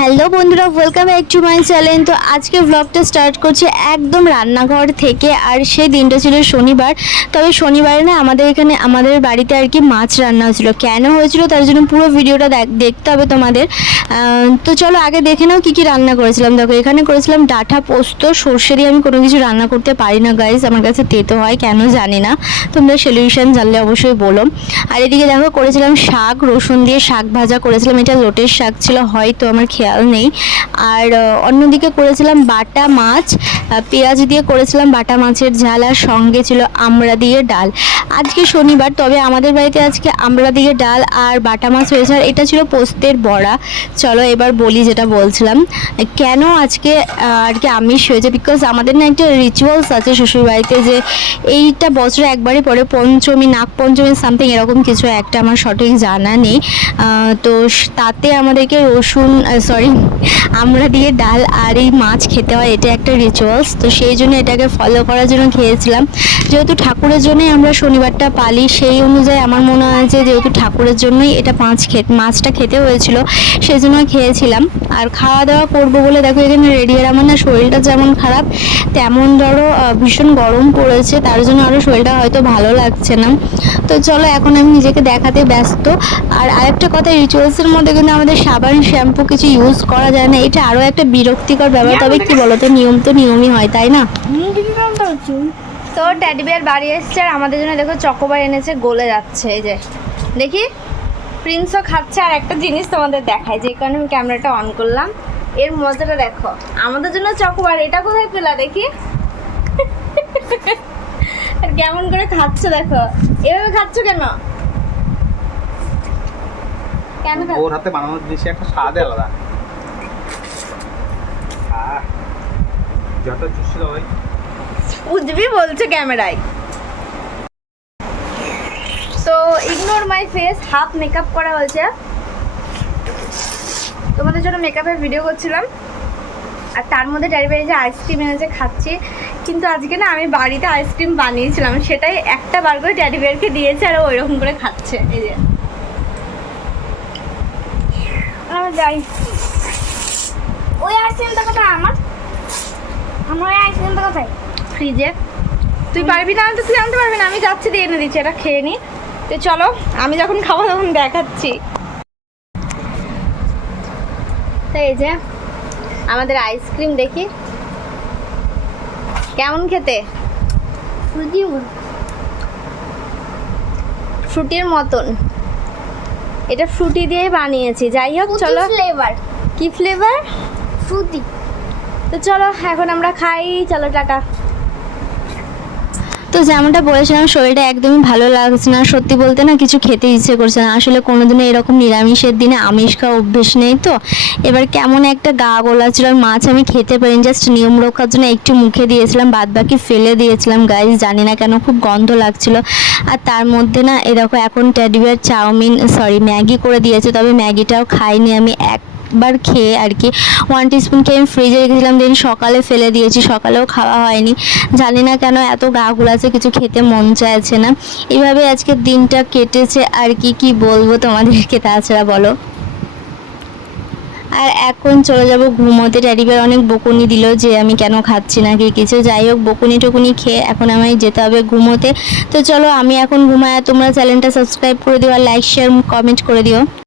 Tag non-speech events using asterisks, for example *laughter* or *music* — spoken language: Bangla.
হ্যালো বন্ধুরা welcome back to my channel তো আজকে ব্লগটা স্টার্ট করছি একদম রান্নাঘর থেকে, আর সেই দিনটা ছিল শনিবার। তবে শনিবারে না আমাদের এখানে, আমাদের বাড়িতে আর কি মাছ রান্না হয়েছিল। কেন হয়েছিল তার জন্য পুরো ভিডিওটা দেখ- দেখতে হবে তোমাদের। তো চলো আগে দেখে নাও কী কী রান্না করেছিলাম। দেখো, এখানে করেছিলাম ডাঁটা পোস্ত, সর্ষে দিয়ে আমি কোনো কিছু রান্না করতে পারি না গাইজ আমার কাছে তেতো হয়, কেন জানি না। তোমরা সলিউশন জানলে অবশ্যই বলো। আর এদিকে দেখো, করেছিলাম শাক, রসুন দিয়ে শাক ভাজা করেছিলাম। এটা লোটের শাক ছিল, হয়তো আমার খেয়াল নেই। আর অন্যদিকে করেছিলাম বাটা মাছ। পেঁয়াজ দিয়ে করেছিলাম বাটা মাছের ঝাল আর সঙ্গে ছিল আমড়া দিয়ে ডাল। আজকে শনিবার, তবে আমাদের বাড়িতে আজকে আমড়া দিয়ে ডাল আর বাটা মাছ হয়েছে আর এটা ছিল পোস্তের বড়া। চলো এবার বলি যেটা বলছিলাম। কেন আজকে আর কি আমিষ হয়েছে? বিকজ আমাদের না একটা রিচুয়ালস আছে শ্বশুরবাড়িতে যে এইটা বছরে একবারই পরে পঞ্চমী নাগ পঞ্চমী সামথিং এরকম কিছু একটা, আমার সঠিক জানা নেই। তো তাতে আমাদেরকে রসুন সরি আমরা দিয়ে ডাল আর এই মাছ খেতে হয়, এটা একটা রিচুয়ালস তো সেই জন্য এটাকে ফলো করার জন্য খেয়েছিলাম। যেহেতু ঠাকুরের জন্যই আমরা শনিবারটা পালি, সেই অনুযায়ী আমার মনে হয় যে যেহেতু ঠাকুরের জন্যই এটা পাঁচ খেতে মাছটা খেতে হয়েছিল, সেই জন্য খেয়েছিলাম। আর খাওয়া দাওয়া করব বলে দেখো এখানে রেডি আর আমার না শরীরটা যেমন খারাপ, তেমন ধরো ভীষণ গরম পড়েছে, তার জন্য আরও শরীরটা হয়তো ভালো লাগছে না। তো চলো, এখন আমি নিজেকে দেখাতে ব্যস্ত। আর আরেকটা কথা রিচুয়ালসের মধ্যে কিন্তু আমাদের সাবান শ্যাম্পু কিছু ইউজ করা যায় না। এটা আরও একটা বিরক্তিকর ব্যাপার। তবে কি বলতো, নিয়ম তো নিয়মই হয়, তাই না? তো ট্যাডি বিয়ার বাড়ি এসছে আর আমাদের জন্য দেখো চকোবার এনেছে, গলে যাচ্ছে, এই যে। দেখি প্রিন্সও খাচ্ছে, আর একটা জিনিস তোমাদের দেখায় যে কারণে আমি ক্যামেরাটা অন করলাম। এর মজাটা দেখো, আমাদের জন্য চকোবার এটা কোথায় পেলা দেখি? *laughs* কেমন করে খাচ্ছ দেখো। এভাবে খাচ্ছ কেন? কেন? ওর হাতে বানানো জিনিস একটা স্বাদ আলাদা। যত চুষছিল ওই। উজবি বলছে ক্যামেরায়। তো ignore my face half makeup করা হয়েছে। তোমাদের জন্য মেকআপের ভিডিও করছিলাম। আর তার মধ্যে ড্যাডি যে আইসক্রিম এনেছে খাচ্ছি। কিন্তু আজকে না আমি বাড়িতে আইসক্রিম বানিয়েছিলাম সেটাই একটা বার করে ড্যাডি বেয়ারকে দিয়েছে আর ওই রকম করে খাচ্ছে এই যে। আমরা যাই। ওই আইসক্রিমটা কোথায় আমার? আমার ওই আইসক্রিমটা কোথায়? ফ্রিজে। তুই পারবি না তো তুই আনতে পারবি না আমি যাচ্ছি দিয়ে এনে দিচ্ছি এটা খেয়ে নি। তো চলো আমি যখন খাব তখন দেখাচ্ছি। তো এই যে আমাদের আইসক্রিম দেখি। কেমন খেতে? ফ্রুটির মতন। এটা ফ্রুটি দিয়ে বানিয়েছি যাই হোক চলো। ফ্লেভার কি ফ্লেভার ফ্রুটি। তো চলো এখন আমরা খাই চলো টাটা। তো যেমনটা বলেছিলাম, শরীরটা একদমই ভালো লাগছে না। সত্যি বলতে না কিছু খেতে ইচ্ছে করছে না। আসলে কোনোদিনও এরকম নিরামিষের দিনে আমিষ খাওয়া অভ্যেস নেই তো। এবার কেমন একটা গা গোলা ছিল আর মাছ আমি খেতে পারিনি। জাস্ট নিয়ম রক্ষার জন্য একটু মুখে দিয়েছিলাম বাদ বাকি ফেলে দিয়েছিলাম। গাইজ জানি না কেন খুব গন্ধ লাগছিল। আর তার মধ্যে না এরকম এখন ট্যাডিবিয়ার চাউমিন সরি ম্যাগি করে দিয়েছে। তবে ম্যাগিটাও খাইনি আমি একবার খেয়ে আর কি ওয়ান টিস্পুন খেয়ে আমি ফ্রিজে রেখেছিলাম দেন সকালে ফেলে দিয়েছি, সকালেও খাওয়া হয়নি। জানি না কেন এত গা গুলাছে কিছু খেতে মন চাইছে না। এইভাবে আজকে দিনটা কেটেছে আর কি কি বলব তোমাদেরকে তাছাড়া বলো। আর এখন চলে যাব ঘুমোতে। ড্যাডিবার অনেক বকুনি দিল যে আমি কেন খাচ্ছি না কি কিছু। যাই হোক, বকুনি টুকুনি খেয়ে এখন আমায় যেতে হবে ঘুমোতে। তো চলো, আমি এখন ঘুমায় তোমরা চ্যানেলটা সাবস্ক্রাইব করে দিও আর লাইক শেয়ার কমেন্ট করে দিও।